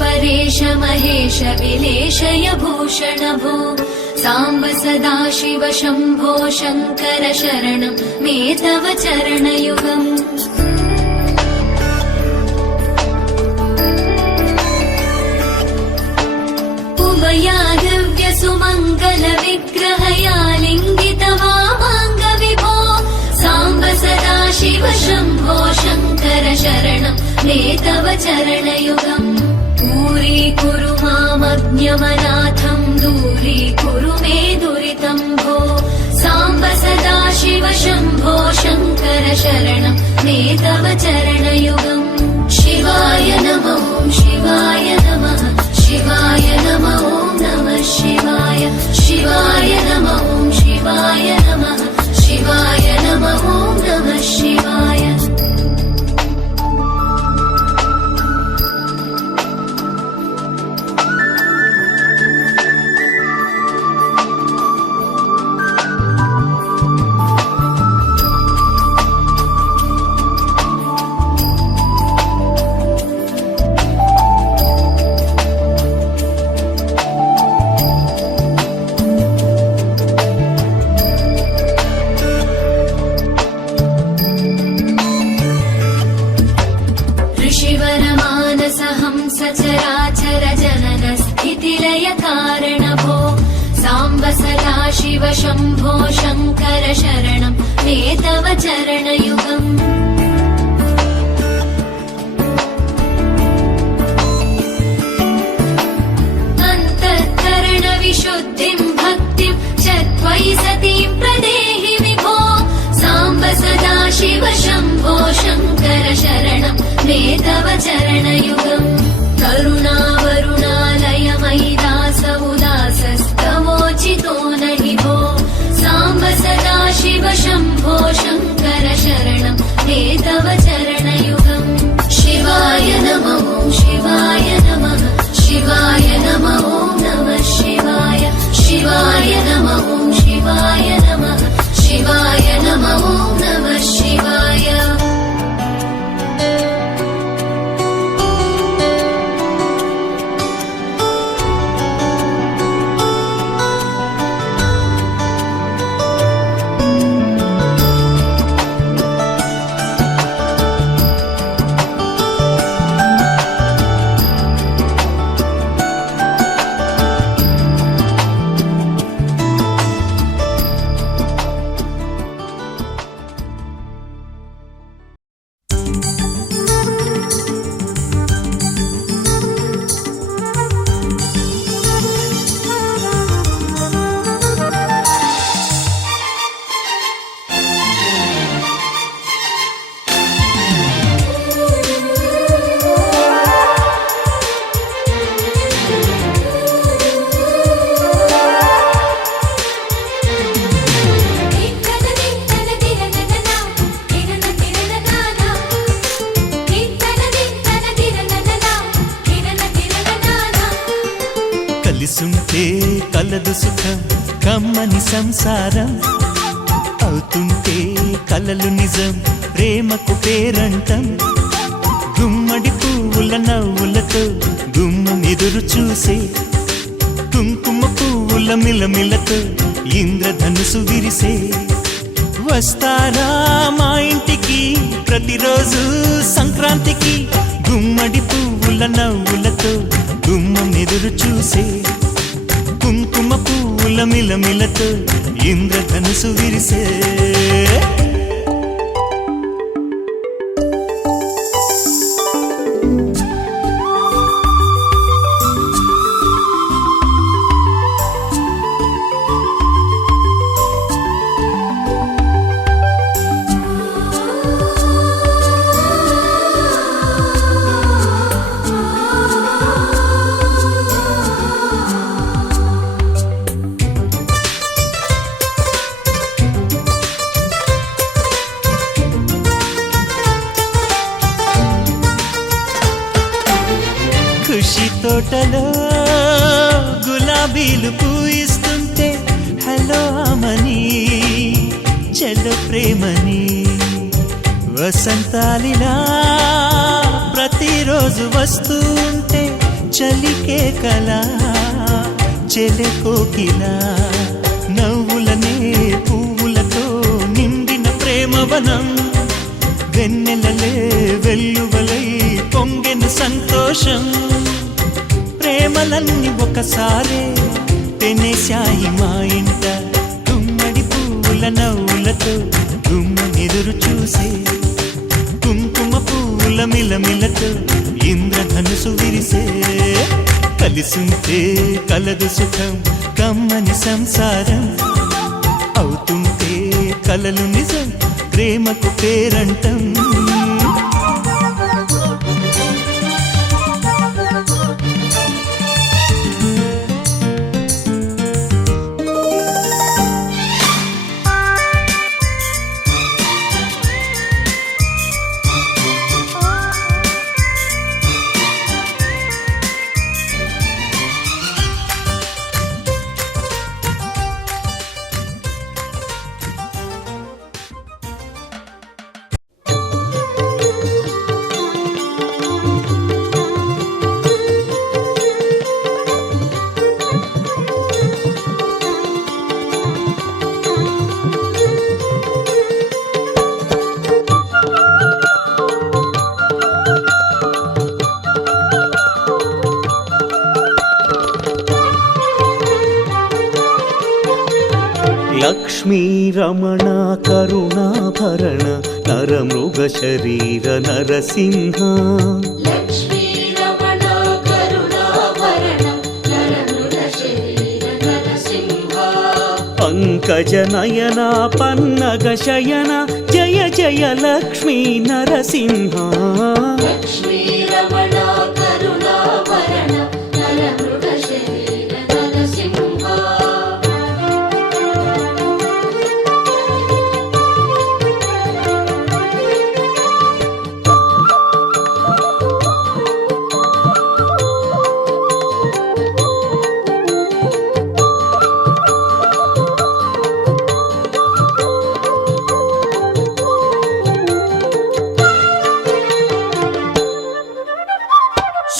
परेश महेश विलेशय भूषण भो साम्ब सदाशिव शम्भो शङ्कर शरणं मे तव चरणयुगम् उमया दिव्य सुमङ्गल विग्रहया लिङ्गित वामाङ्ग विभो साम्ब सदाशिव शम्भो शङ्कर शरणं मे तव चरणयुगम् दूरीकुरु मामज्ञमनाथं दूरीकुरु मे दुरितं भो साम्ब सदाशिव शम्भो शङ्कर शरणं मे तव चरणयुगम् शिवाय नमः शिवाय नमः शिवाय नमः नमः शिवाय शिवाय नमः शिवाय नमः शिवाय नमः नमः शिवाय सचराचर जनन स्थितिलय कारण भो साम्ब सदाशिव शम्भो शङ्कर शरणं मे तव चरणयुगम् अन्तःकरण विशुद्धिं भक्तिं च त्वयि सतीं प्रदेहि विभो साम्ब सदाशिव शम्भो शङ्कर शरणं मे तव चरणयुगम् करुणावरुणालयमयि दास उदासस्तवोचितो नहि भो साम्ब सदाशिव शम्भो शङ्कर शरणं मे तव चरणयुगम् शिवाय नमः शिवाय नमः शिवाय नमः नमः शिवाय शिवाय नमः शिवाय नमः शिवाय नमः नमः शिवाय కలిసుంటే కలదు సుఖం కమ్మని సంసారం అవుతుంటే కలలు నిజం ప్రేమకు పేరంటం గుమ్మడి పువ్వుల నవ్వులతో గుమ్మం ఎదురు చూసే కుంకుమ పువ్వుల మిలమిలతో ఇంద్రధనుసు విరిసే వస్తారా మా ఇంటికి ప్రతిరోజు సంక్రాంతికి గుమ్మడి పువ్వుల నవ్వులతో గుమ్మం ఎదురు చూసే కుంకుమ పువ్వుల మిలమిలతో ఇంద్రధనుసు విరిసే ఖుషి తోటలో గులాబీలు పూయిస్తుంటే హలో అమని చెల్లో ప్రేమని వసంతాలిలా ప్రతిరోజు వస్తూ ఉంటే చలికే కలా చెలె కోకిలా నవ్వులనే పువ్వులతో నిండిన ప్రేమవనం వెన్నెలలే వెల్లువలై పొంగెన సంతోషం ప్రేమలన్నీ ఒకసారే తెనేశాయి మా ఇంట గుమ్మడి పువ్వుల నవ్వులతో గుమ్మనెదురు చూసే కుంకుమ పువ్వుల మిలమిలతో ఇంద్రధనుసు విరిసే కలిసుంటే కలదు సుఖం కమ్మని సంసారం అవుతుంటే కలలు నిజం ప్రేమకు పేరంటం లక్ష్మీ రమణ కరుణాభరణ నరమృగ శరీర నరసింహ లక్ష్మీ రమణ కరుణాభరణ నరమృగ శరీర నరసింహ పంకజ నయన పన్నగ శయన జయ జయ లక్ష్మీ నరసింహ లక్ష్మీ రమణ కరుణాభరణ నరమృగ శరీర నరసింహ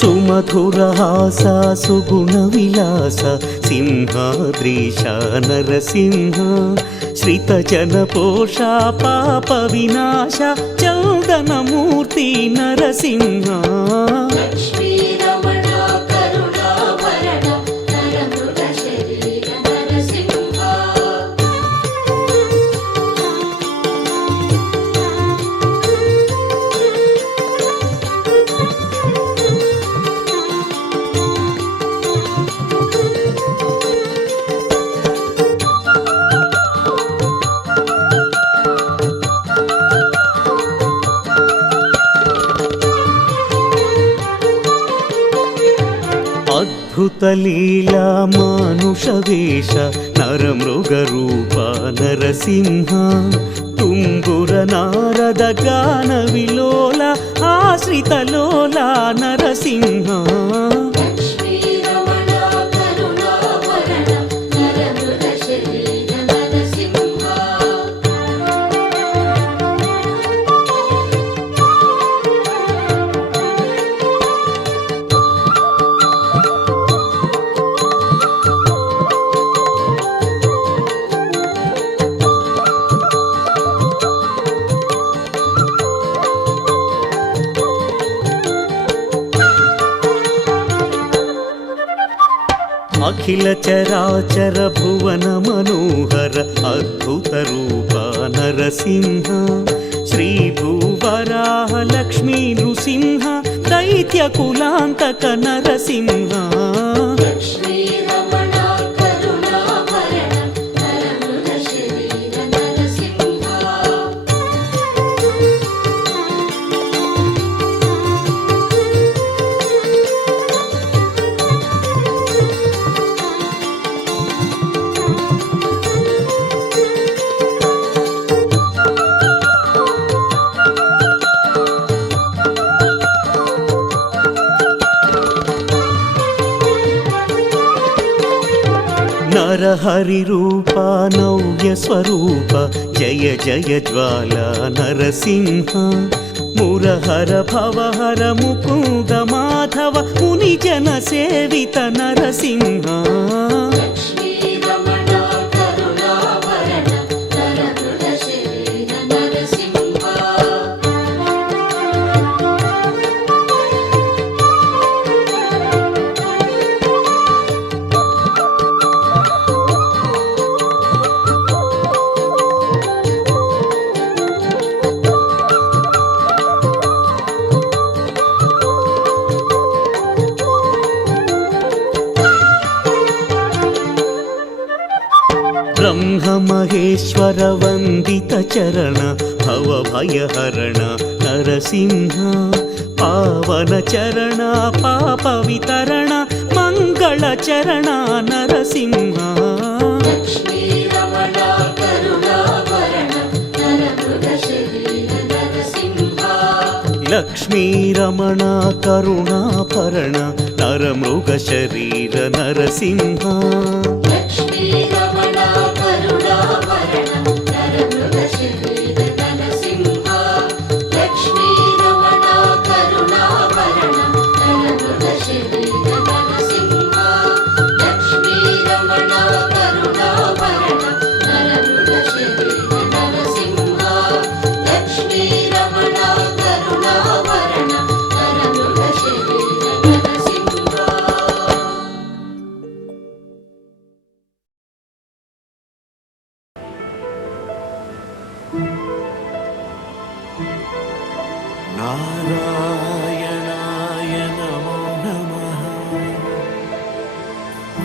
సుమధురహాస సుగుణ విలాస సింహాద్రీశ నరసింహ శ్రిత జన పోష పాప వినాశ చౌదనమూర్తి నరసింహ లక్ష్మీ రమణ కరుణాభరణ నరమృగ శరీర నరసింహ అద్భుత లీలా మానుష వేష నరమృగ రూప నరసింహ తుంగుర నారద గాన విలోల ఆశ్రిత లోల నరసింహ లక్ష్మీ రమణ కరుణాభరణ నరమృగ శరీర నరసింహ అఖిల చరాచర భువన మనోహర అద్భుత రూప నరసింహ శ్రీ భూవరాహ లక్ష్మీ నృసింహ దైత్య కులాంతక నరసింహ లక్ష్మీ రమణ కరుణాభరణ నరమృగ శరీర నరసింహ నరహరి రూప నవ్య స్వరూప జయ జయ జ్వాల నరసింహ మురహర భవహర ముకుంద మాధవ ముని జన సేవిత నరసింహ లక్ష్మీ రమణ కరుణాభరణ నరమృగ శరీర నరసింహ బ్రహ్మ మహేశ్వర వందిత చరణ భవ భయహరణ నరసింహ పావన చరణ పాప వితరణ మంగళ చరణ నరసింహ లక్ష్మీ రమణ కరుణాభరణ నరమృగ శరీర నరసింహ లక్ష్మీ రమణ కరుణాభరణ నరమృగ శరీర నరసింహ లక్ష్మీ రమణ కరుణాభరణ నరమృగ శరీర నరసింహ లక్ష్మీ రమణ కరుణాభరణ నరమృగ శరీర నరసింహ లక్ష్మీ రమణ కరుణాభరణ నరమృగ శరీర నరసింహ లక్ష్మీ రమణ కరుణాభరణ నరమృగ శరీర నరసింహ నారాయణాయ నమో నమః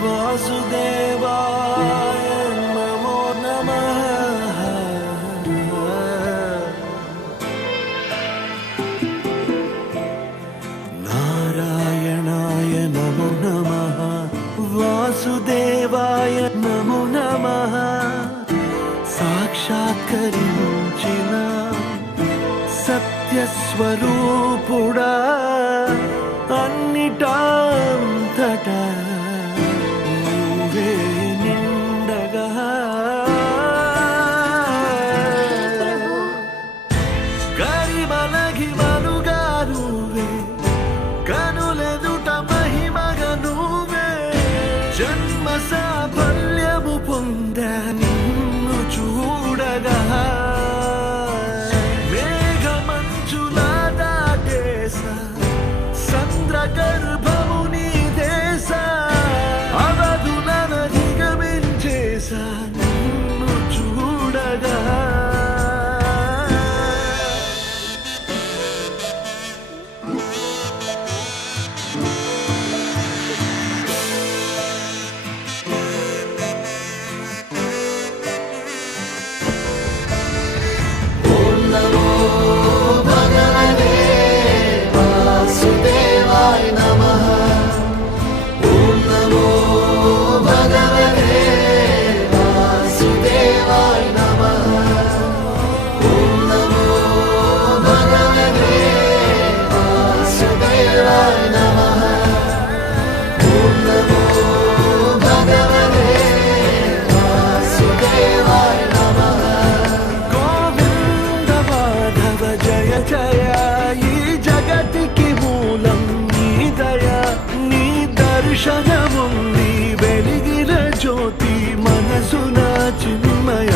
వాసుదేవాయ నమో నమః నారాయణాయ నమో నమః వాసుదేవాయ నమో నమః సాక్షాత్కరించిన సత్యస్వరూపుడా అన్నిటాంతటా నువ్వే నిండగా గరిమలగి మనుగా నువ్వే కనులెదుట మహిమగా నువ్వే జన్మ సాఫల్యము పొందా నిన్ను చూడగా గర్భముని దేశ అవధులను దిగమించేసా నిన్ను చూడగా దర్శనముంది వెలిగిన జ్యోతి మనసున చిన్మయ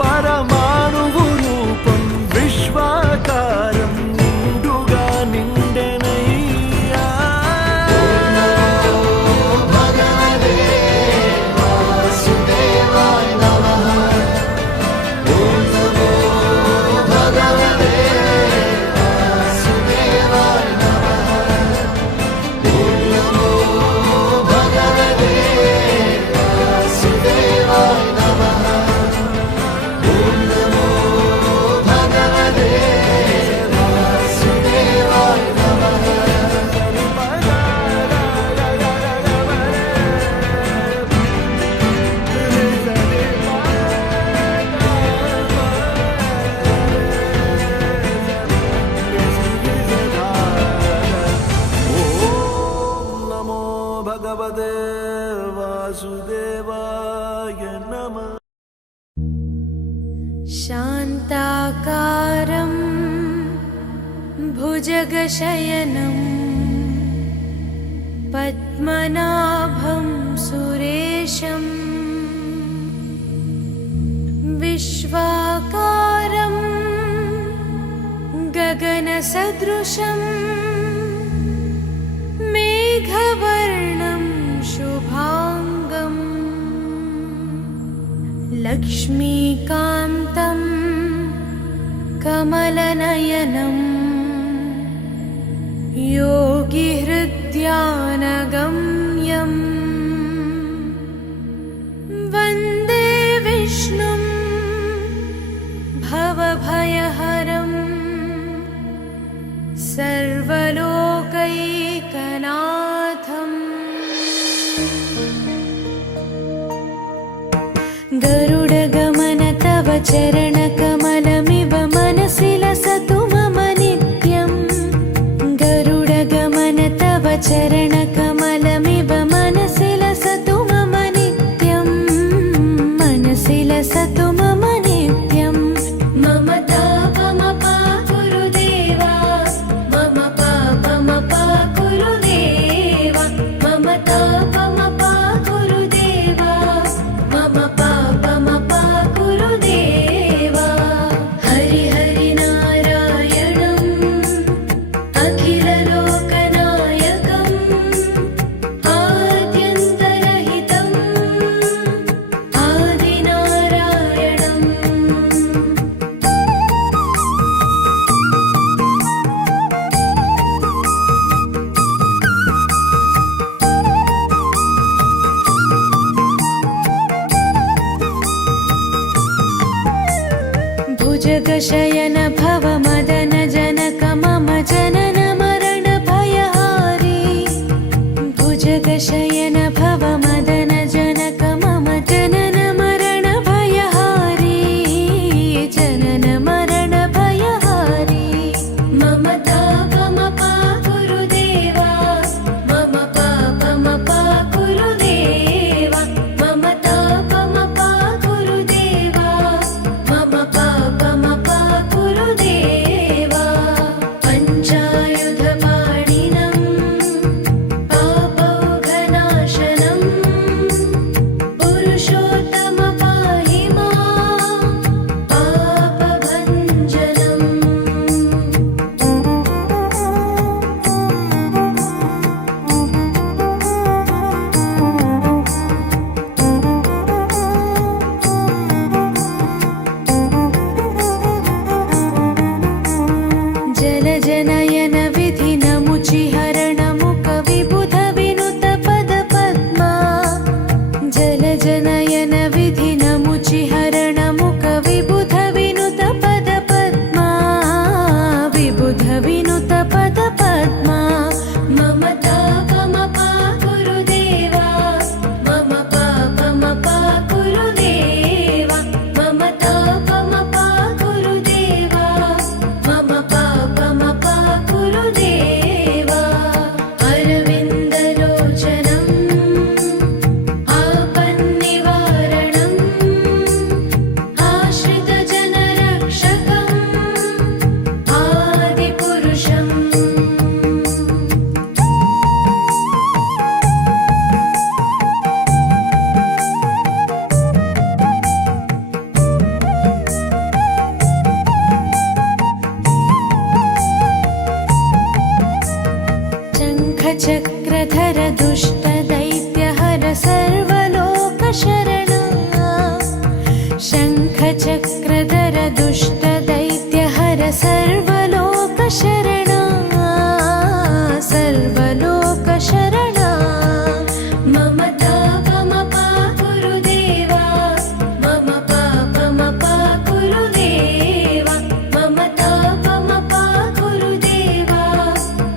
పరమాణువు రూపం విశ్వాకారం నిండుగా నిండెనయ్యా భగవతే వాసుదేవాయ నమః शान्ताकारं भुजगशयनं पद्मनाभं सुरेशं विश्वाकारं गगनसदृशं मेघवर्णं शुभाङ्गम् लक्ष्मीकान्तं कमलनयनं योगिहृद्यानगम्यं वन्दे विष्णुं भवभयहरं सर्वलोकैकनाथम् गरुडगमन तव चरणकमलमिव मनसि लसतु मम नित्यं गरुडगमन तव चरणकमलमिव मनसि लसतु मम नित्यं मनसि लसतु मम नित्यं मम तापमपा गुरुदेवा मम पापमपा गुरुदेवा मम तापमपा गुरुदेवा मम पापमपा गुरुदेवा हरि हरि नारायणम् अखिललोकनायकम् आद्यन्तरहितम् आदिनारायणम् भुजगशयन भव मदन जनक मम जनन मरण भयहारी भुजगशयन भव मदन जनक मम जनन मरण भयहारी जनन मरण भयहारी मम तापमपा गुरुदेवा मम पापमपा गुरुदेवा मम तापमपा गुरुदेवा मम पापमपा गुरुदेवा पञ्चायुधपाणिनं पापौघनाशनं पुरुषोत्तम पाहि मां पापभञ्जनम् जलजनयन विधिनमुचिहरणमुख विबुध विनुत पद पद्मा जलजनयन विधिनमुचिहरणमुख विबुध विनुत पद पद्मा विबुध विनुत पद पद्मा मम तापमपा गुरुदेवा मम पापमपा गुरुदेवा मम तापमपा गुरुदेवा मम पापमपा गुरुदेवा अरविन्दलोचनम् आपन्निवारणम् आश्रितजनरक्षकम् आदिपुरुषम् शङ्खचक्रधर दुष्टदैत्यहर सर्वलोकशरणा शङ्खचक्रधर दुष्टदैत्यहर सर्वलोकशरणा सर्वलोकशरणा मम तापमपा गुरुदेवा मम पापमपा गुरुदेवा मम तापमपा गुरुदेवा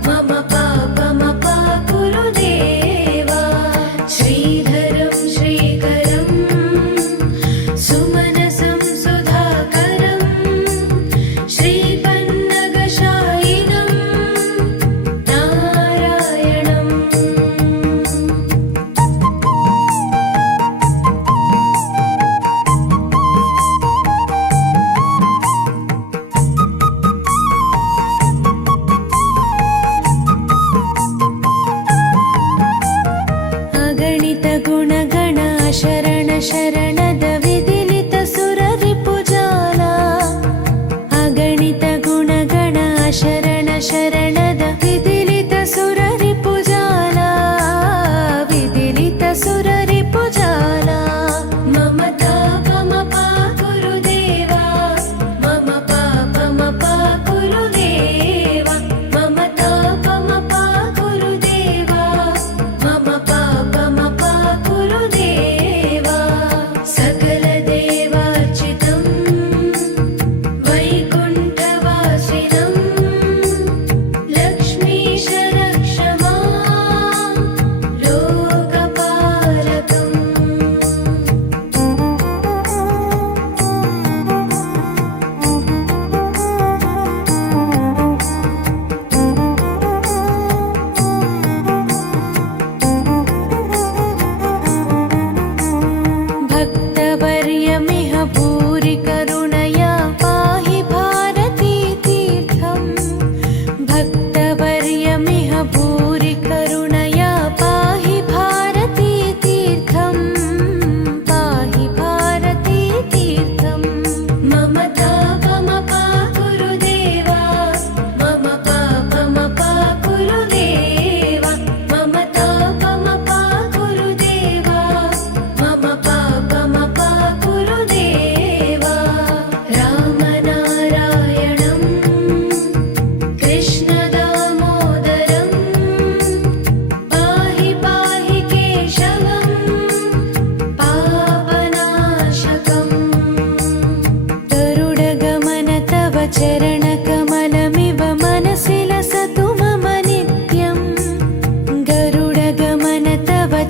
मम पापमपा गुरुदेवा श्रीधरं श्रीकरं सुमनसं सुधाकरम्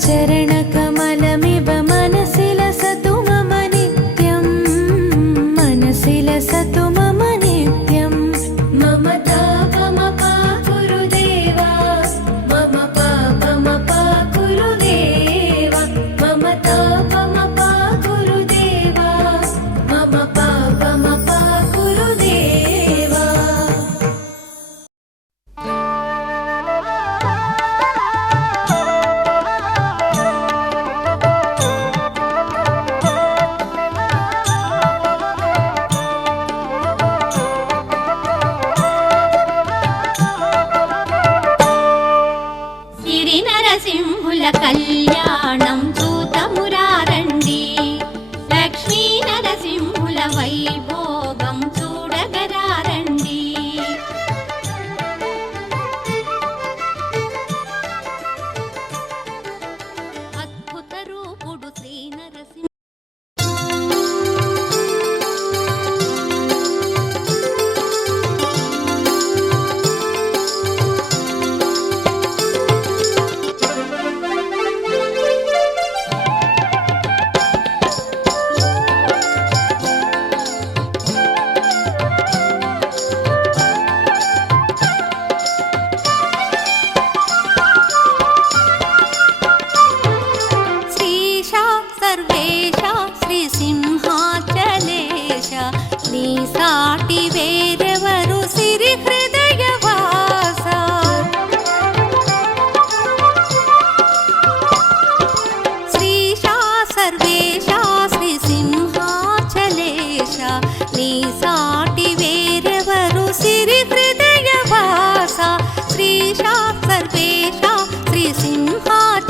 चरणकमलमिव मनसि लसतु मम नित्यं मनसि लसतु मम नित्यं मम तापमपा गुरुदेवा मम पापमपा गुरुदेवा मम तापमपा गुरुदेवा मम पापमपा गुरुदेवा సిరి నరసింహుల కళ్యాణం చూతమురారండి లక్ష్మీ నరసింహుల వైభోగం చూడగరారండి అద్భుత రూపుడు శ్రీ నరసింహ श्रीशा सर्वेशा श्रीसिंहाचलेश నీ సాటి వేరెవరు సిరి హృదయవాస శ్రీశా సర్వేశా శ్రీసింహాచలేశ నీ సాటి వేరెవరు సిరి హృదయవాస శ్రీశా సర్వేశా శ్రీసింహాచలేశ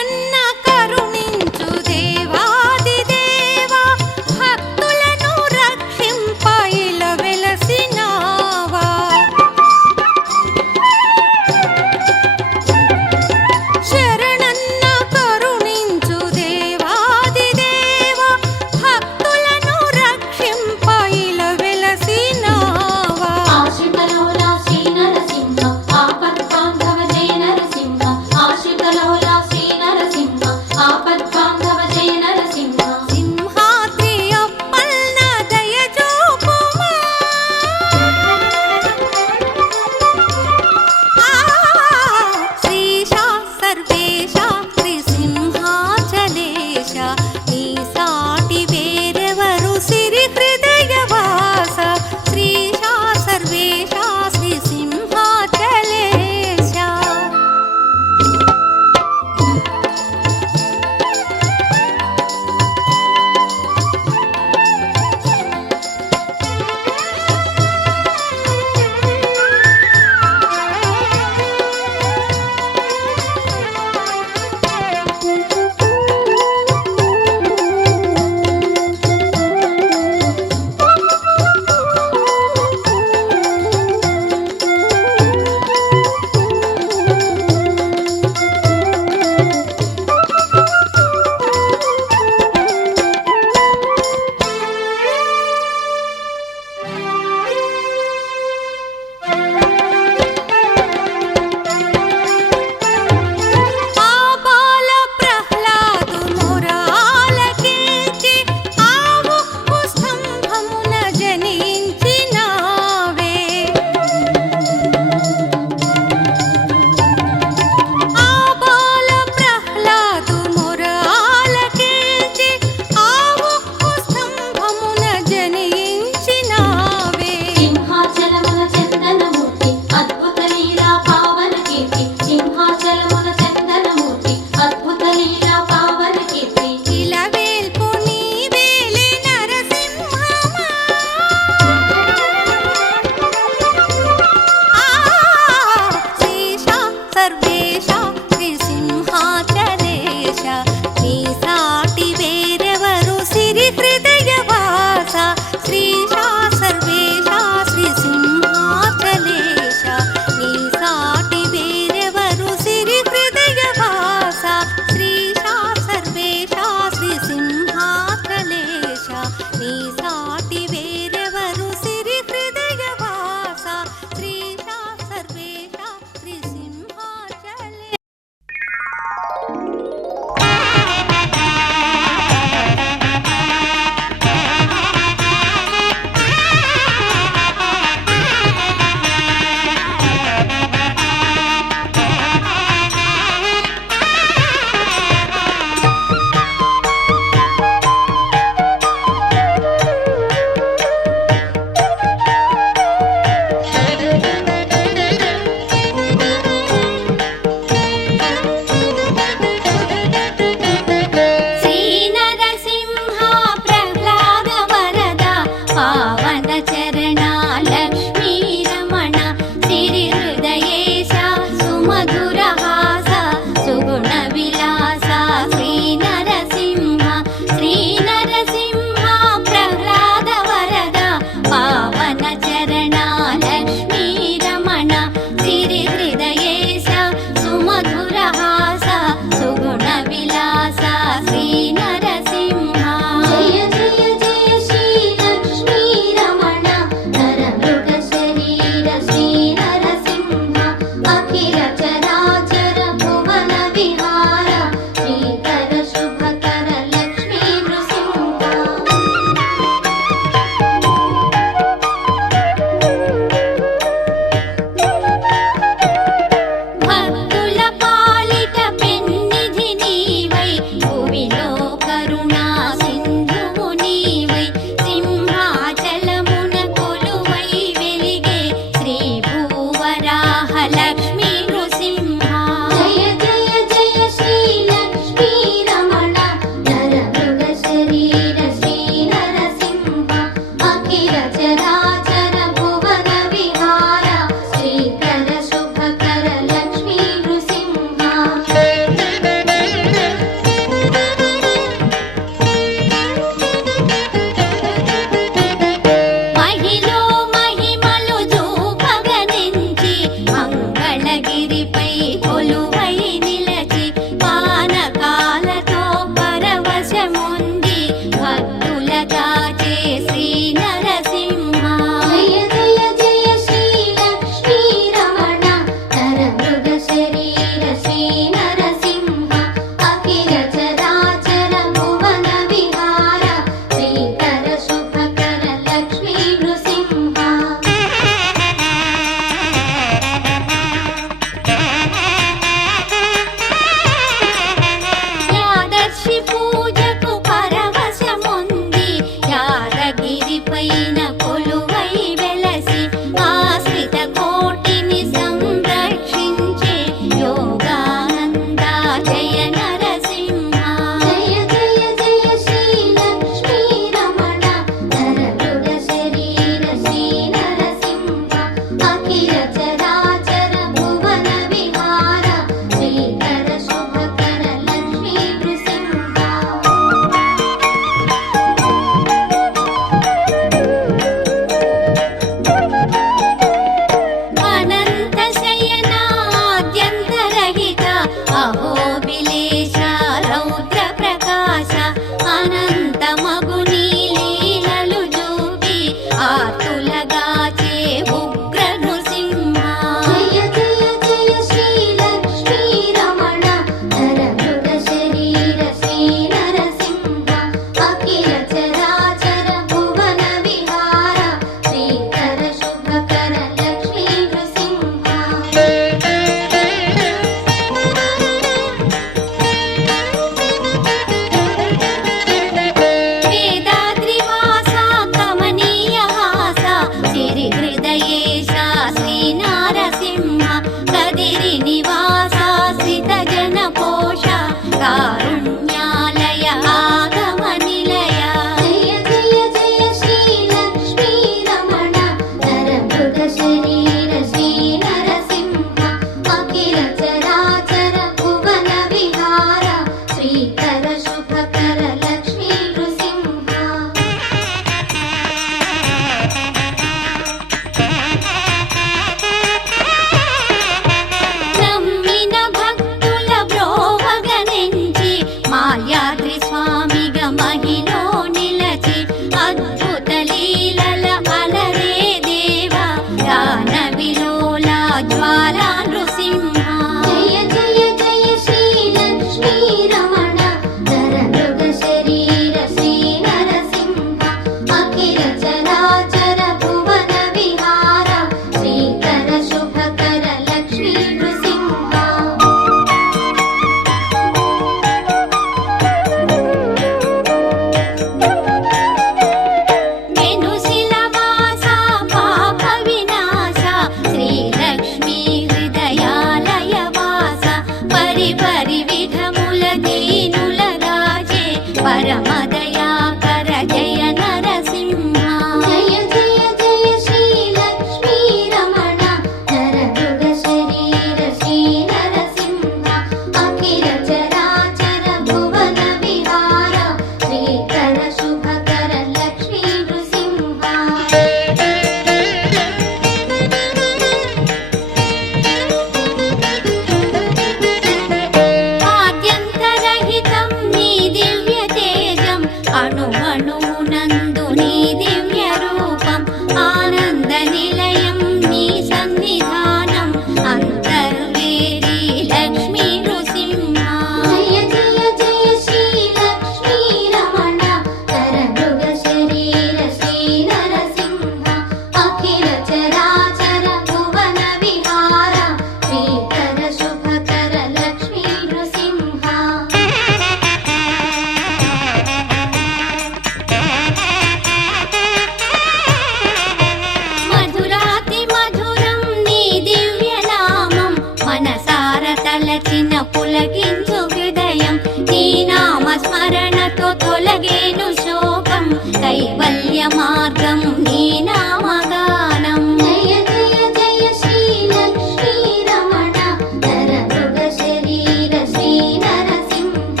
తలచిన పులకించు హృదయం నీ నామ స్మరణతో తొలగేను శోకం కైవల్య మార్గం నీ నామగానం జయ జయ జయ శ్రీ లక్ష్మీ రమణ నరమృగ శరీర శ్రీ నరసింహ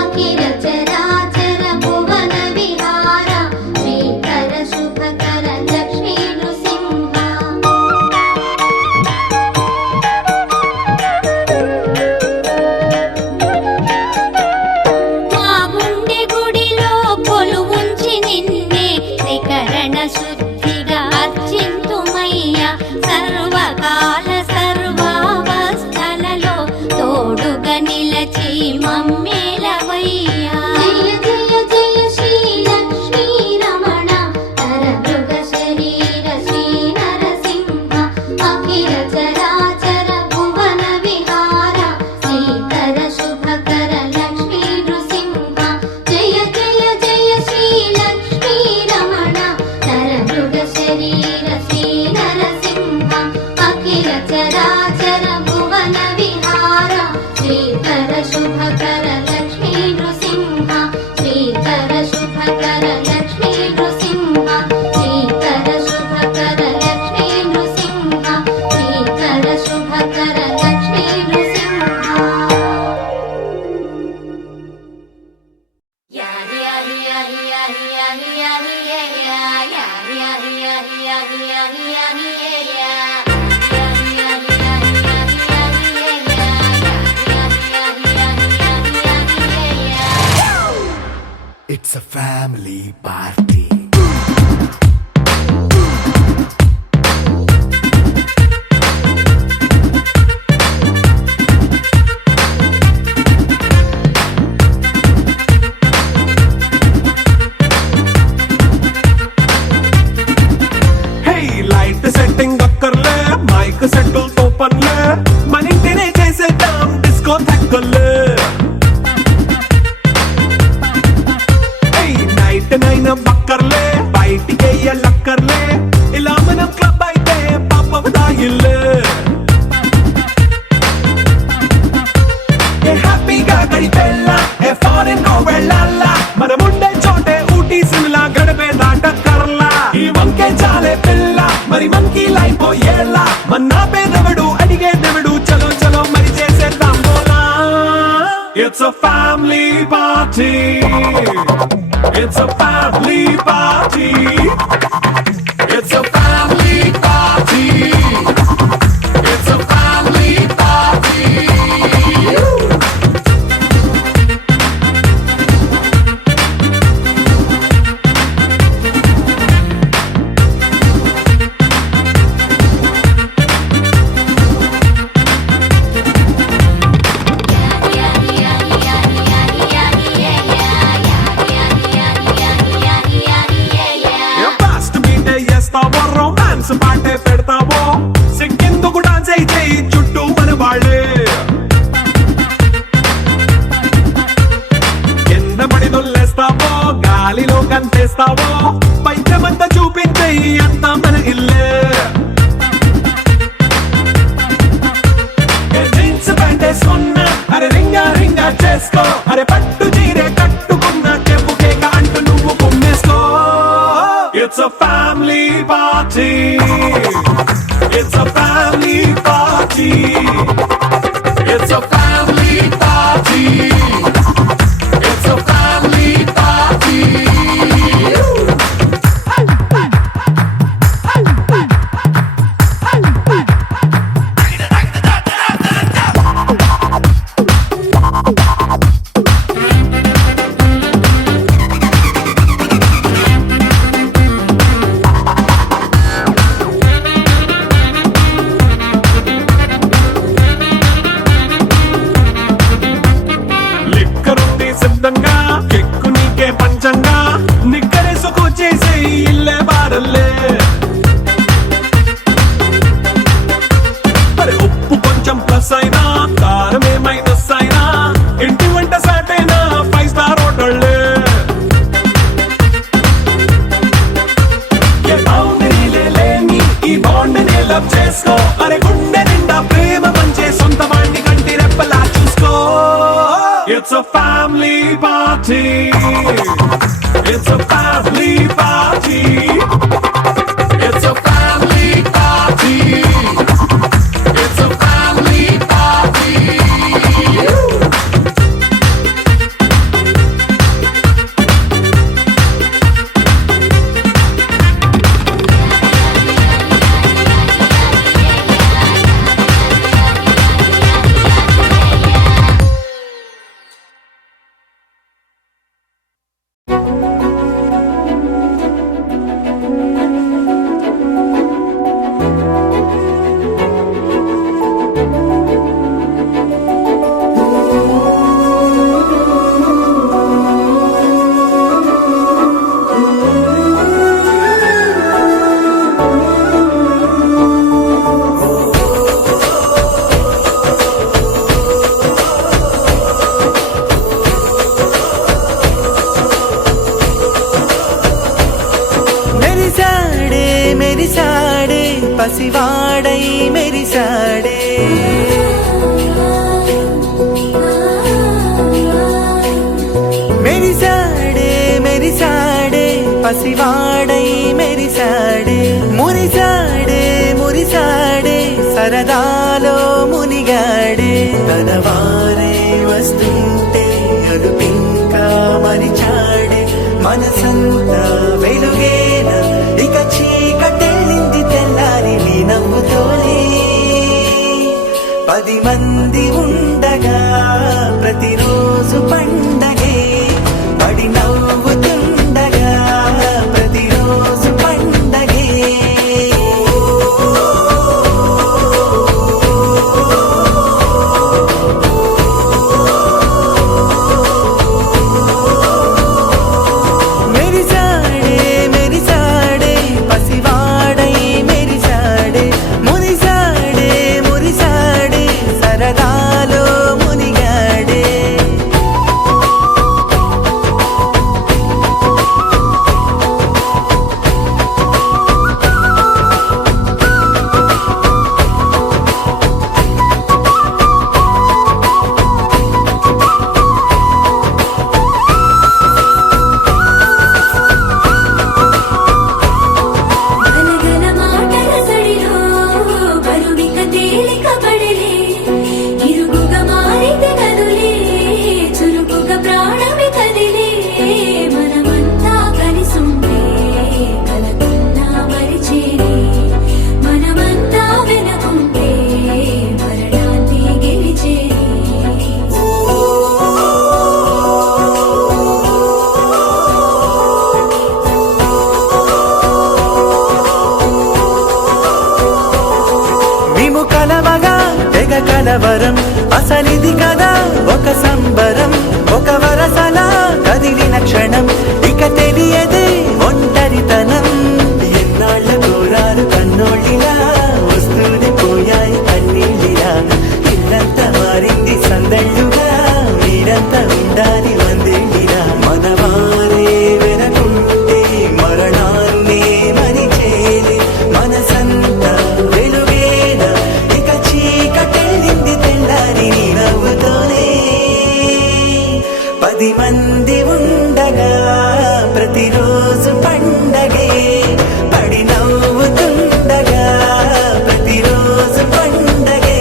అఖిల చరాచర భువన విహార శ్రీకర శుభకర లక్ష్మీ నృసింహ మా గుండె గుడిలో కొలువుంచి నిన్నే త్రికరణ శుద్ధిగా అర్చింతుమయ్యా సర్వకాల సర్వావస్థలలో తోడుగా నిలచి మమ్మేలవయ్యా జయ జయ జయ శ్రీ లక్ష్మీ రమణ నరమృగ శరీర శ్రీ నరసింహ అఖిల చరాచర భువన విహార శ్రీకర శుభకర లక్ష్మీ నృసింహ జయ జయ జయ శ్రీ లక్ష్మీ రమణ నరమృగ శరీర శ్రీ నరసింహ అఖిల చరాచర భువన విహార శ్రీకర శుభకర లక్ష్మీ నృసింహ శ్రీకర శుభకర లక్ష్మీ నృసింహ శ్రీకర శుభకర లక్ష్మీ నృసింహ శ్రీకర శుభకర Lakshmi Nrusimha It's a family party. Hey, light setting అక్కర్లే మైక్ సెట్టుల్ తో పనులే మన ఇంటినే చేసేద్దాం డిస్కో థక్కర్లే నైట్ నైన్ బక్కర్లే బయటికి లక్కర్లే ఇలా మనం క్లబ్ అయితే పాప దాయిల్లే ఏ హ్యాపీగా గడిపెళ్ళ ఏ ఫారెన్ కో వెళ్ళాల మనం ఉండే చోటే ఊటీ సిమ్లా గడిపే దాటక్కర్లా ఈ వంకే చాలే పిల్ల మరి మనకి లైఫ్ ఏళ్ళ మన్నా పేదవడు అడిగే దేవుడు చలో చలో మరి చేసేద్దాం బోలా it's a family party It's a family party. It's a family party. It's a family party. Romance పాటే పెడతావో సిక్కిందుకు డాన్స్ అయితే చుట్టూ మన వాళ్ళే కింద పడి దొల్లేస్తావో గాలిలో కంతేస్తావో పైచమంతా చూపించే అంతా మన ఇల్లే జీన్స్ ప్యాంటేసుకున్నా అరే రింగా రింగా చేసుకో అరే పట్టు చీరే కట్టుకున్న చెప్పు కేక అంటూ నువ్వు కుమ్మేసుకో It's a family party. It's a family party. It's a family party. It's a family party. చేసుకో అరే గుండె నిండా ప్రేమ పంచే సొంత వాణ్ణి కంటి రెప్పలా It's a family party. It's a family party. It's a family party. It's a family party. మెరిసాడే మెరిసాడే పసివాడై మెరిసాడే మెరిసాడే మెరిసాడే పసివాడై మెరిసాడే మురిసాడే మురిసాడే సరదాలో మునిగాడే తన వారే వస్తుంటే అడుపింకా మరిచాడే మనసంతా వెలుగేనా ఇక చీకటెళ్ళింది తెల్లారి నీ నవ్వుతోనే 10 మంది ఉండగా ప్రతిరోజు పండగే పడి నవ్వుతుండగా ప్రతిరోజు పండగే మెరిసాడే మెరిసాడే పసివాడై మెరిసాడే మురిసాడే మురిసాడే సరదాలో మునిగాడే గలగల మాటల సడిలో బరువిక తేలిక పడలే ఇరుగుగా మారితే కదులే చురుకుగా ప్రాణమి కదిలే మనమంతా కలిసుంటే కలకున్నా మరిచేనే మనమంతా వెనకుంటే మరణాన్ని గెలిచేనే మేము కలవగా తెగ కలవరం అసలిది కదా ఒక సంబరం ఒక వరసలా కదిలిన క్షణం ఇక తెలియదే ఒంటరితనం ఎన్నాళ్ళ కోరారు కన్నోళ్ళిలా వస్తూనే పోయాయి కన్నీళ్ళిలా ఇల్లంతా మారింది సందళ్ళుగా మీరంతా ఉండాలి వందేళ్ళిలా మనవారే వెనకుంటే మరణాన్నే మరిచేలే మనసంతా వెలుగేనా ఇక చీకటెళ్ళింది తెల్లారి నీ నవ్వుతోనే 10 మంది ఉండగా ప్రతిరోజు పండగే పడి నవ్వుతుండగా ప్రతిరోజు పండగే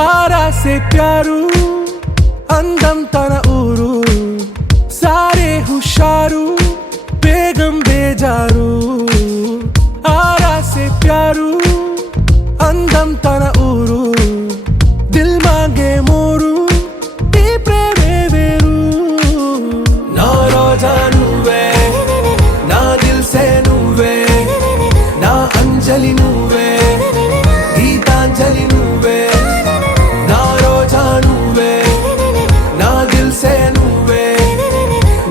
आरा से प्यारू అందం తన ఊరు సారే హుషారు బేగం బేజారు ఆరా సే ప్యారు అందం తన ఊరు దిల్సే నువ్వే నా అంజలి నువ్వే గీతాంజలి నువ్వే నా రోజా నువ్వే నా దిల్సే నువ్వే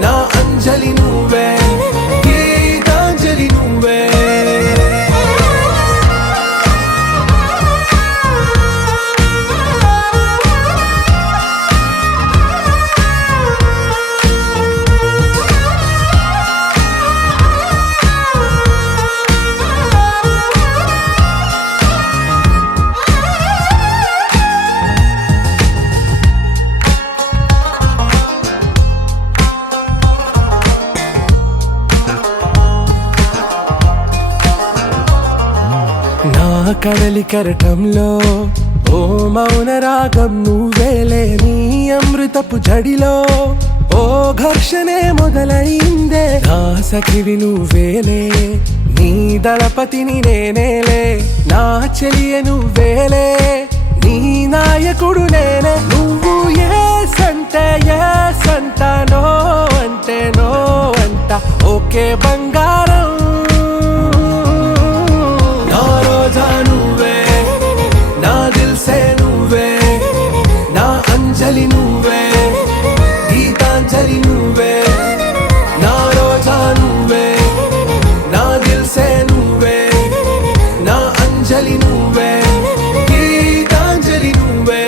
నా అంజలి నువ్వే గీతాంజలి నువ్వే నా కడలి కెరటంలో ఓ మౌన రాగం నువ్వేలే నీ అమృతపు జడిలో ఓ ఘర్షణే మొదలైందే నా సఖివి నువ్వేలే నీ దళపతిని నేనేలే నా చెలియ నువ్వేలే నీ నాయకుడు నేనే నువ్వు ఏ సంట నో అంటే నో అంట ఓకే బంగారం నా రోజా నువ్వే నా దిల్సే నువ్వే నా అంజలి నువ్వే గీతాంజలి నువ్వే నా రోజా నువ్వే నా దిల్సే నువ్వే నా అంజలి నువ్వే గీతాంజలి నువ్వే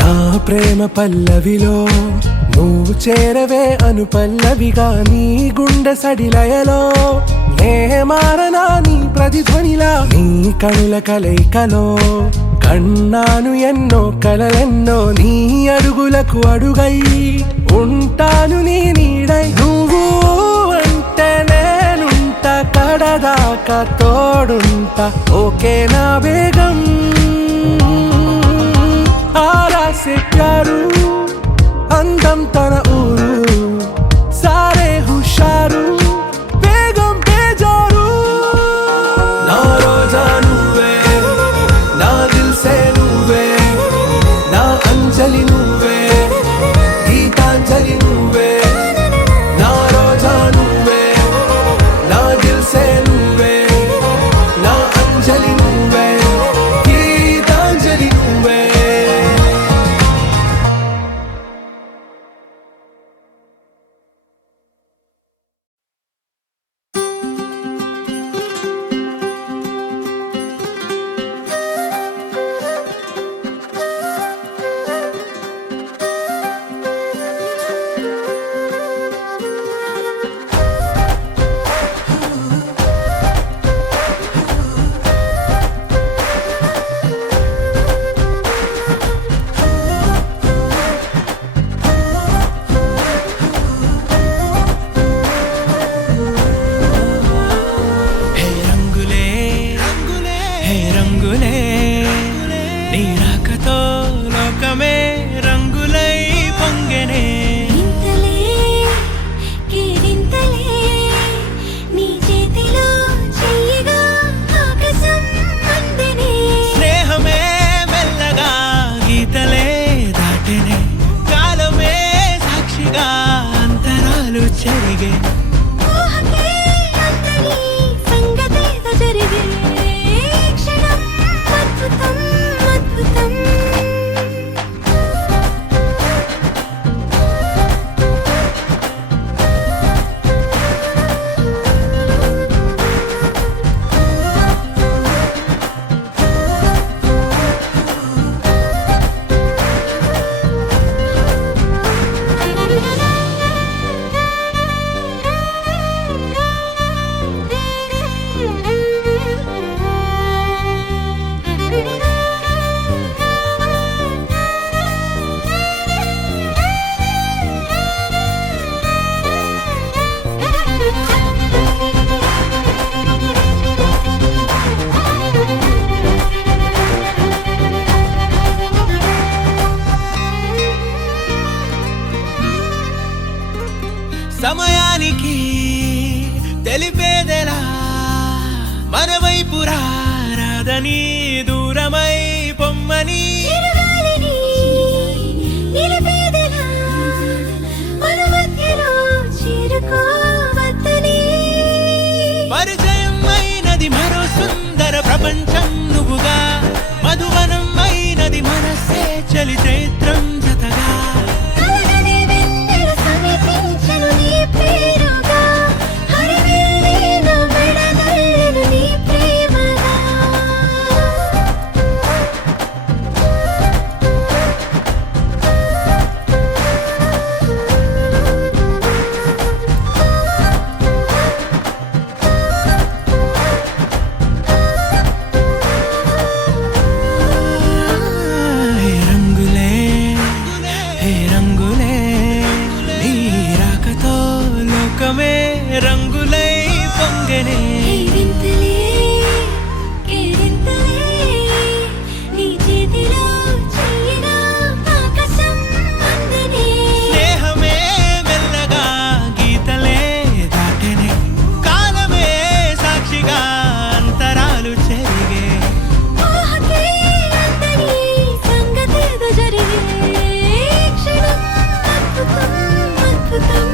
నా ప్రేమ పల్లవిలో నువ్వు చేరవే అను పల్లవిగా నీ గుండె సడిలయలో నే మారనా నీ ప్రతిధ్వనిలా నీ కనుల కలయికలో కన్నాను ఎన్నో కలలెన్నో నీ అడుగులకు అడుగై ఉంటాను నీ నీడై నువ్వు అంటే నేనుంట కడదాకా తోడుంటా ఓకే నా బేగం आरा से प्यारू అందం తన ఊరు సారే హుషారు బేగం బేజారు నా రోజా నువ్వే నా దిల్సే నువ్వే నా అంజలి నువ్వే గీతాంజలి నువ్వే నా రోజా నువ్వే నా దిల్సే నువ్వే నా అంజలి నువ్వే గీతాంజలి నువ్వే సమయానికి తెలిపేదెలా మన వైపు రాదని దూరమై పొమ్మని చిరుగాలిని నిలిపేదెలా మన మధ్యలో చేరుకోవద్దని పరిచయం అయినది మరో సుందర ప్రపంచం నువ్వుగా మధువనం అయినది మనసే చలి చైత్రం జతగా కలగని వెన్నెల సమీపించను నీ పేరుగా హరివెల్లి నా మెడదల్లెను నీ ప్రేమగా హే రంగులే హే రంగులే నీ రాకతో లోకమే రంగులై పొంగనే ఈ వింతలే కేరింతలే నీ చేతిలో చెయ్యినా ఆకాశం అందనే స్నేహమే మెల్లగా గీతలే దాటెనే కాలమే సాక్షిగా అంతరాలు చెరిగే ఊహకే అందని సంగతేదో జరిగే క్షణం అద్భుతం అద్భుతం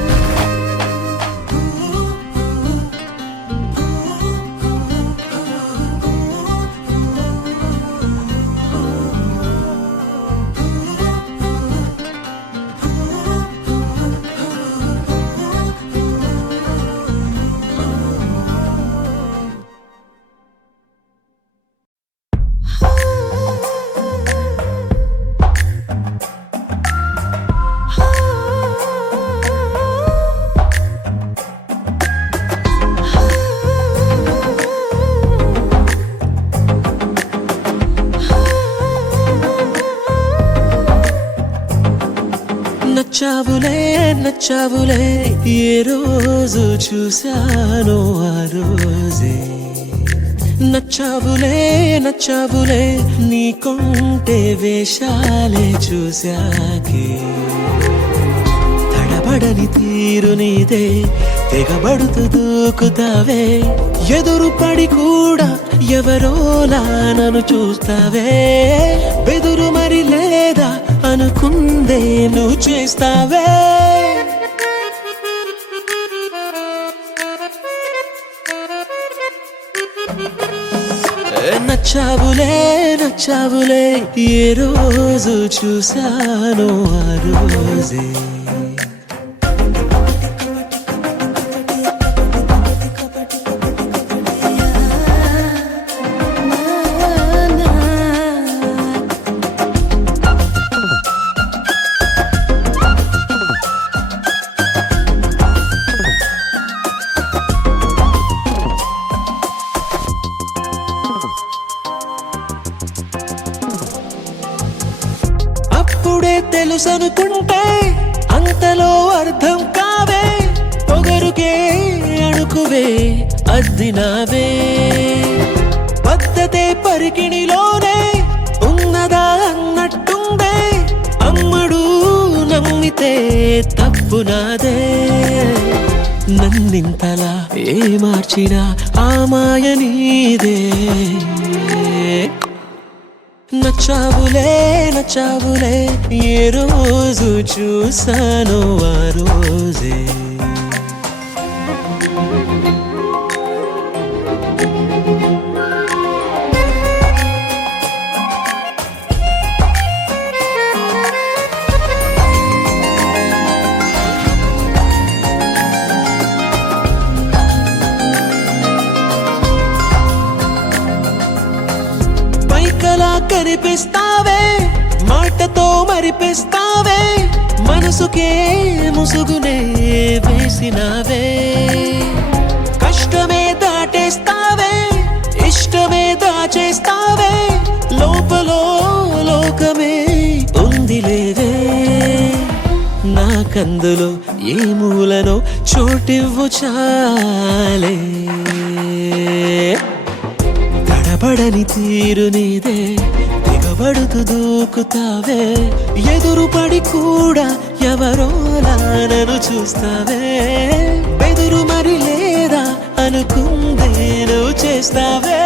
నచ్చావులే నచ్చావులే ఏ రోజు చూశానో ఆ రోజే నచ్చావులే నచ్చావులే నీ కొంటే వేషాలే చూశాకే తడబడని తీరు నీదే తెగబడుతూ దూకుతావే ఎదురు పడి కూడా ఎవరోలా నన్ను చూస్తావే బెదురు మరి లేదా అనుకుందే నువ్వు చేస్తావే నచ్చావులే నచ్చావులే ఏ రోజు చూశానో ఆ రోజే అప్పుడే తెలుసనుకుంటే అంతలో అర్థం కావే పొగరుకే అణుకువే అద్దినావే పద్ధతే పరికిణిలోనే ఉన్నదా అన్నట్టుందే అమ్మడు నమ్మితే తప్పు నాదే నన్నింతలా ఏ మార్చినా ఆ మాయ నీదే నచ్చావులే నచ్చావులే ఏ రోజు చూసానో ఆ రోజే పైకలా కనిపిస్తావే మాటతో మరిపిస్తావే మనసుకే ముసుగునే వేసినావే కష్టమే దాటేస్తావే ఇష్టమే దాచేస్తావే లోపలో లోకమే ఉందిలేవే నాకందులో ఏ మూలనో చోటివ్వు చాలే తడబడని తీరు నీదే దిగబడుతూ దూకుతావే ఎదురు పడి కూడా ఎవరోలా నన్ను చూస్తావే బెదురు మరి లేదా అనుకుందే నువ్వు చేస్తావే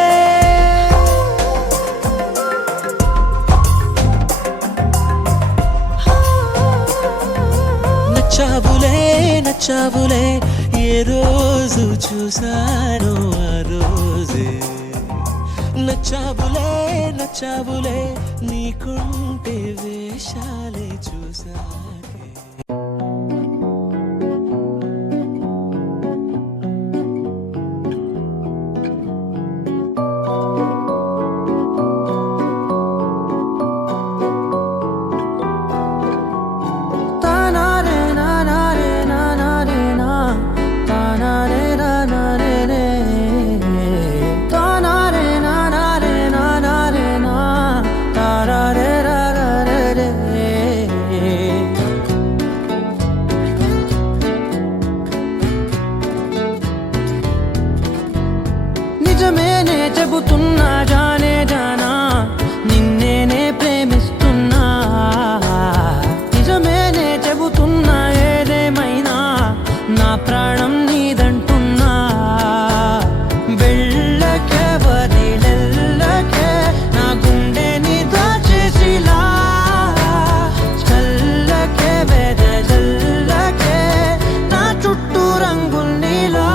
నచ్చావులే ఏ రోజు చూసానో ఆ రోజే నచ్చావులే నీకుంటే వేషాలే చూసాకే నిజమేనే చెబుతున్నా జానే జానా నిన్నేనే ప్రేమిస్తున్నా నిజమేనే చెబుతున్నా ఏదేమైనా నా ప్రాణం నీదంటున్నా వెళ్ళకే వదిలెల్లకే నా గుండెని దాచేసిలా చల్లకే వెదజల్లకే నా చుట్టూ రంగుల్నిలా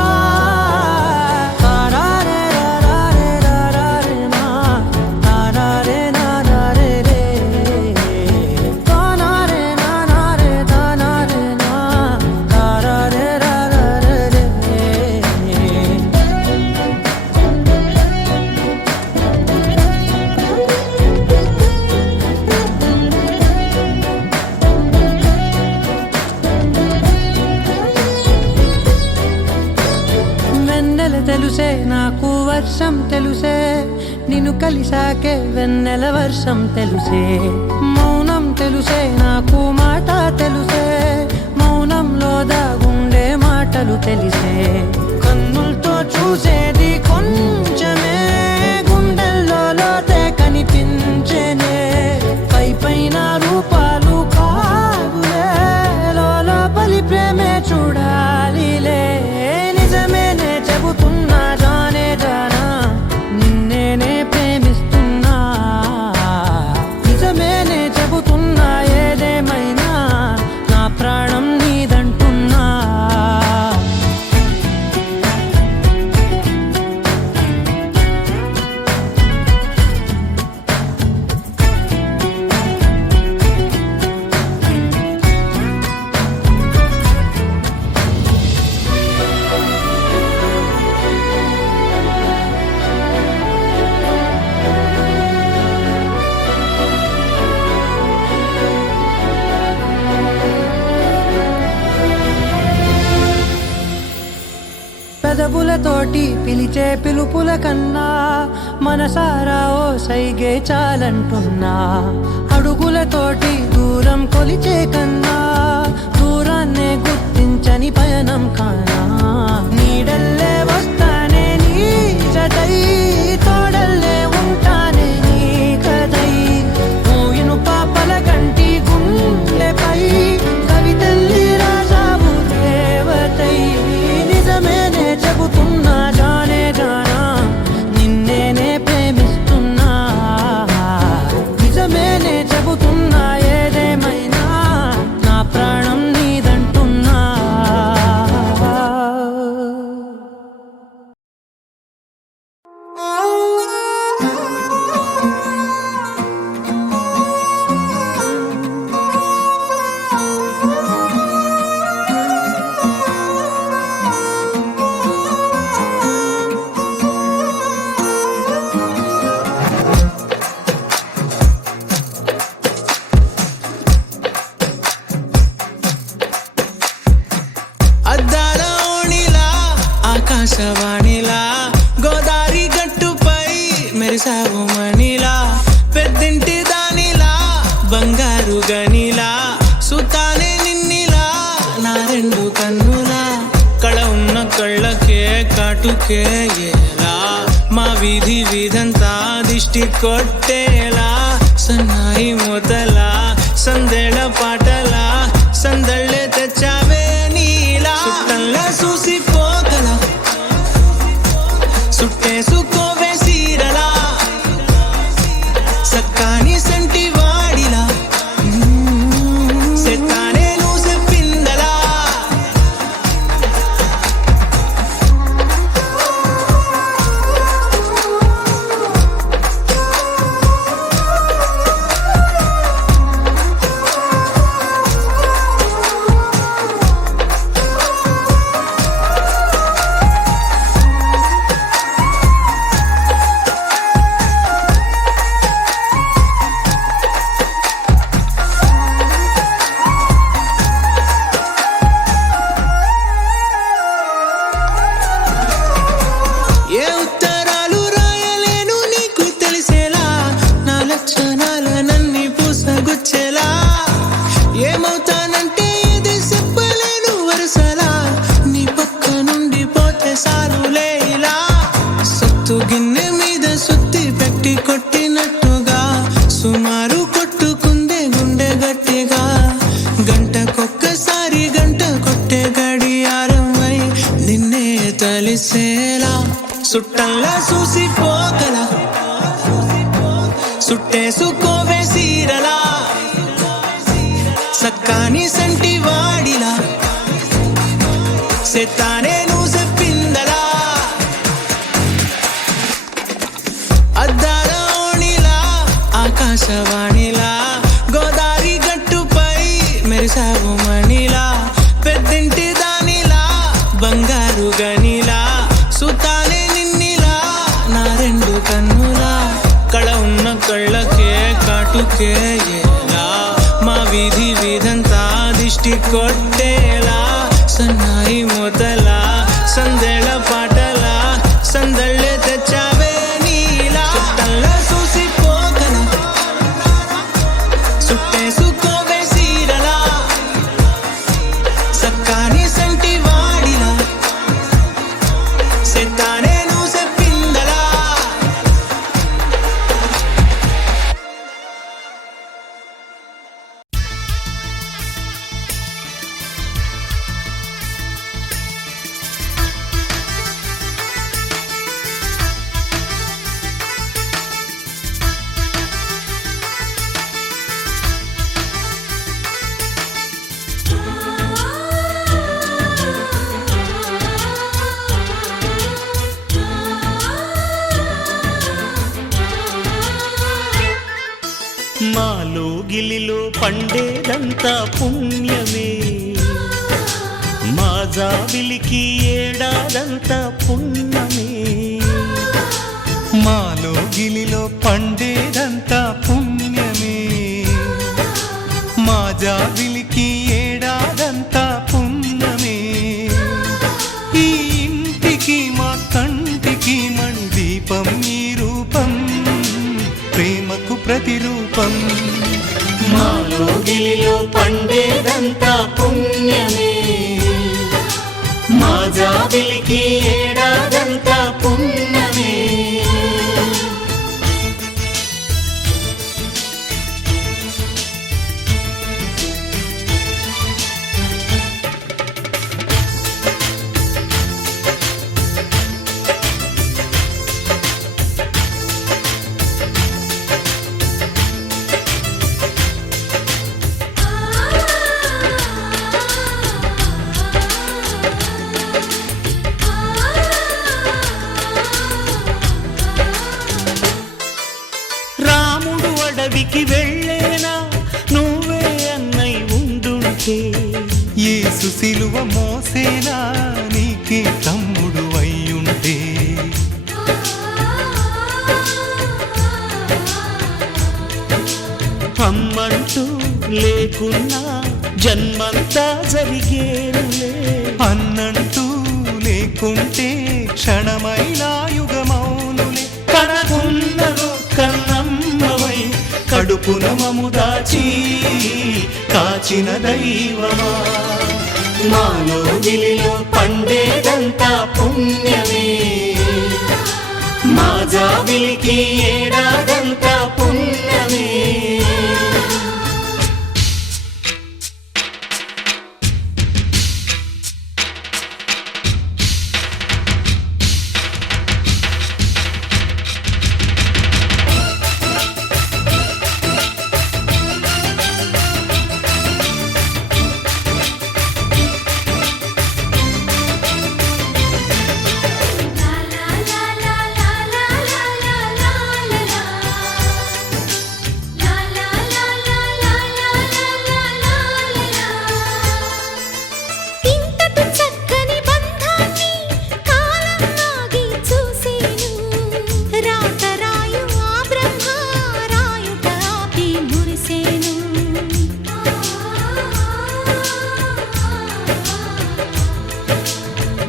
తెలుసే నాకు వర్షం తెలుసే నిన్ను కలిసాకే వెన్నెల వర్షం తెలుసే మౌనం తెలుసే నాకు మాట తెలుసే మౌనంలో దాగుండే మాటలు తెలిసే కన్నులతో చూసేది కొంచెమే గుండెల్లో లోతే కనిపించేనే పైన రూపాలు కాదులే లోపలి ప్రేమే చూడాలిలే నిజమేనే చెబుతున్నా జానే జానా నిన్నేనే ప్రేమిస్తున్నా నిజమేనే చెబుతున్నా ఏదేమైనా నా ప్రాణం నీదంటున్నా పెదవులతోటి పిలిచే పిలుపుల కన్నా మనసారా ఓ సైగే చాలంటున్నా అడుగులతోటి దూరం కొలిచే కన్నా దూరాన్నే గుర్తించని పయనం కానా నీడల్లే వస్తానే నీ జతై తోడల్లే ఉంటానే నీ కదై మోయిను పాపల కంటి గుండెపై కవితల్లి రాజావు దేవతై నిజమేనే చెబుతున్నా జానే జానా నిన్నేనే ప్రేమిస్తున్నా నిజమేనే చెబుతున్నా ఏదేమైనా నా ప్రాణం నీదంటున్నా అద్దాల ఓణిలా ఆకాశవాణిలా గోదారి గట్టుపై మెరిసావు మణిలా పెద్దింటి దానిలా బంగారు గనిలా సుతానే నిన్నిలా నా రెండు కన్నులా కళ ఉన్న కళ్ళకే కాటుకే ఎలా మా వీధి వీధంతా దిష్టి కొట్టేలా సన్నాయి మూతలా సందేళ పాటలా సందడి గంటకొక్కసారి గంట కొట్టే గడియారమై నిన్నే తలిసేలా సుట్టల్లా చూసిపోగల సుట్టేసుకోవే సీరలా సక్కాని సంటి వాడిలా సెత్తానే నువ్వు చెప్పిందలా అద్దాల ఓణిలా ఆకాశవాణిలా గోదారి గట్టుపై మెరిసావు మణిలా పెద్దింటి దానిలా బంగారు గనిలా సుతానే నిన్నిలా నా రెండు కన్నులా కళ ఉన్న కళ్ళకే కాటుకే ఎలా మా వీధి వీధంతా దిష్టి కొట్టేలా సన్నాయి మొదలా సందేళ పాటలా సందళ్ళే తెచ్చావే నీలా చుట్టల్లా చూసిపోగల సుట్టేసుకోవే సీరలా సక్కాని సంటి వాడిలా సెత్తానే నువ్వు చెప్పిందలా మాలో గిలిలో పండేదంతా పుణ్యమే మా జాబిలికి ఏడాదంతా పుణ్యమే మాలో గిలిలో పండేదంతా పుణ్యమే మా జాబిలికి ఏడాదంతా పుణ్యమే ఈ ఇంటికి మా కంటికి మణి దీపం ఈ రూపం ప్రేమకు ప్రతిరూపం మాలో గిలిలో పండేదంతా పుణ్యమే మా జాబిలికి ఏడాదంతా పుణ్యమే రాముడు అడవికి వెళ్ళేనా నువ్వే అన్నై ఉండుంటే యేసు సిలువ మోసేనా నీకే తమ్ముడు అయ్యుంటే అమ్మంటూ లేకున్నా జన్మంతా జరిగేనులే అన్నంటూ లేకుంటే క్షణమైనా యుగమౌనులే కడగున్నదో కన్నమ్మవై కడుపున మము దాచి కాచిన దైవమా మాలో గిలిలో పండేదంతా పుణ్యమే మా జాబిలికి ఏడాదంతా పుణ్యమే ఇంతటి చక్కని బంధాన్ని కాలం నాగి చూసేను రాతరాయు ఆ బ్రహ్మ రాయుట ఆపి మురిసేను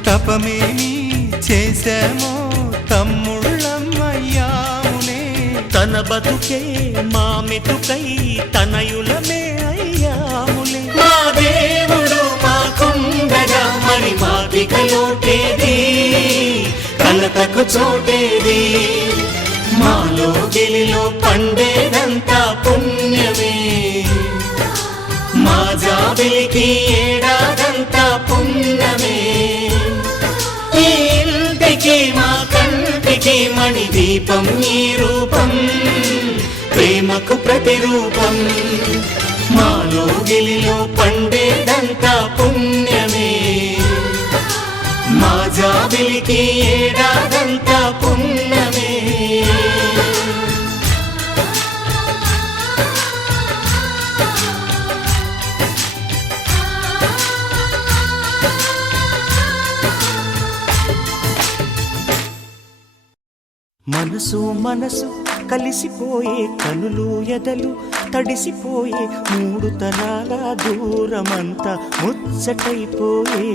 తపమేమి చేశామో తమ్ముళ్ళమ్మయ్యామునే తన బతుకే మా మెతుకై తనయులమే అయ్యాములే మా దేవుడు మాకుండగా మరి మాకిక లోటేది కలతకు చోటేది మాలో గిలిలో పండేదంతా పుణ్యమే మా జాబిలి వెలికి ఏడాదంతా పుణ్యమే. ఈ ఇంటికి మా కంటికి మణి దీపం ఈ రూపం, ప్రేమకు ప్రతిరూపం. మాలో గిలిలో పండేదంతా పుణ్యమే. మా జాబిలికి ఏడాదంతా పుణ్యమే. మనసు మనసు కలిసిపోయే, కనులు ఎదలు తడిసిపోయే, మూడు తరాల దూరమంతా ముచ్చటైపోయే.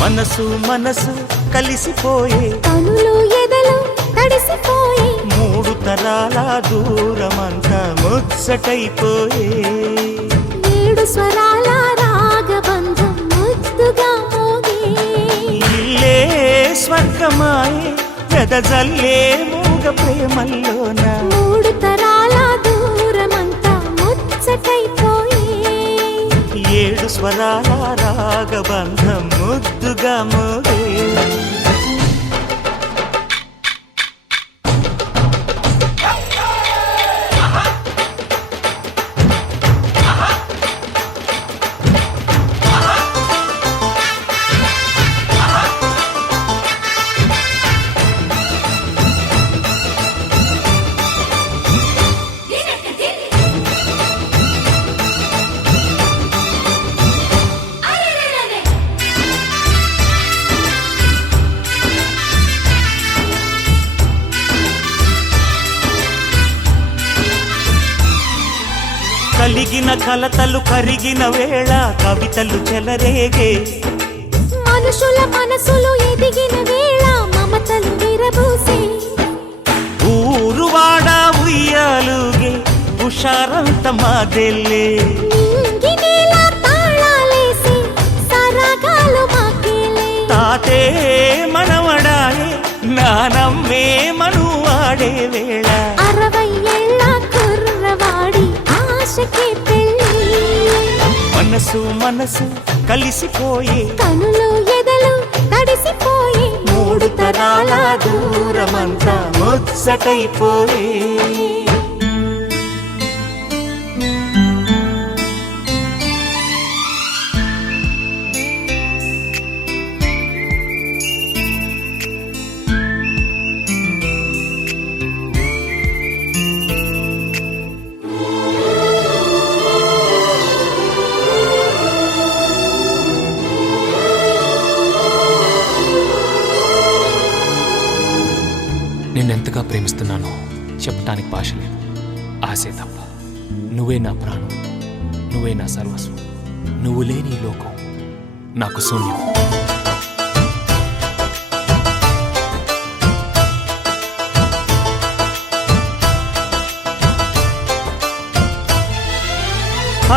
మనసు మనసు కలిసిపోయే, కనులు ఎదలు తడిసిపోయి, మూడు తరాల దూరమంతా ముచ్చటైపోయే. ఏడు స్వరాల రాగబంధం ముద్దుగా మోగే. ఇల్లే స్వర్గమాయే, వెదజల్లే మూగ ప్రేమల్లోన. మూడు తరాల దూరమంతా ముచ్చటైపోయి, ఏడు స్వరాల రాగబంధం ముద్దుగా మోగే. కలిగిన కలతలు కరిగిన వేళ కవితలు చెలరేగే. మనుషుల మనసులు ఎదిగిన వేళ మమతలు విరబూసే. ఊరువాడ ఉయ్యాలుగే, హుషారంత మాదెల్లే. నింగినేల తాళాలేసి సరాగాలు మాకేలే. తాతే మనవడాయే, నానమ్మే మనువాడే వేళ. 60 ఏళ్ల కుర్రవాడి ఆశకే పెళ్ళి. మనసు మనసు కలిసిపోయే, కనులు ఎదలు తడిసిపోయి, మూడు తరాల దూరమంతా ముచ్చటైపోయే. నిన్నెంతగా ప్రేమిస్తున్నానో చెప్పటానికి భాష లేదు, ఆశే తప్ప. నువ్వే నా ప్రాణం, నువ్వే నా సర్వస్వం. నువ్వు లేని ఈ లోకం నాకు శూన్యం.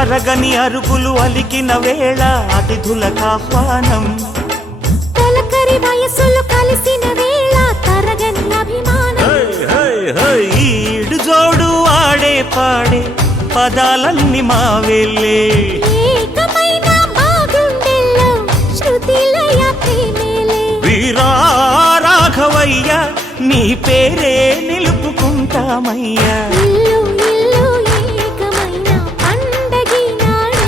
అరగని అరుగులు అలికిన వేళ అతిథులకు ఆహ్వానం. తొలకరి వయసులు కలిసిన వేళ తరగని అభిమానం. ఈడు జోడు ఆడే పాడే పదాలన్నీ మా వెళ్ళే. ఏకమైన మా గుండెల్లో శృతిలయ ప్రేమేలే. వీరా రాఘవయ్య, నీ పేరే నిలుపుకుంటామయ్యా. ఇల్లు ఇల్లు ఏకమైన పండగి నాడే.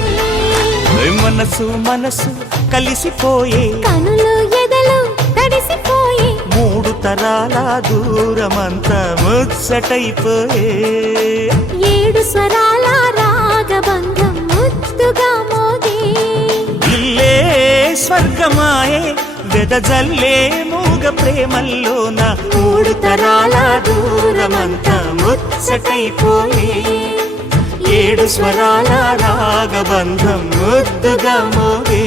మనసు మనసు కలిసిపోయే, కనులు ఎదలు తడిసిపోయి, మూడు తరాల దూరమంతా ముచ్చటైపోయే. ఏడు స్వరాల రాగబంధం ముద్దుగా మోగే. ఇల్లే స్వర్గమాయే, వెదజల్లే మూగ ప్రేమల్లోన. మూడు తరాల దూరమంతా ముచ్చటైపోయే. ఏడు స్వరాల రాగబంధం ముద్దుగా మోగే.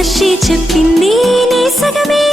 ప్రియదర్శి చెప్పింది నీ సగమే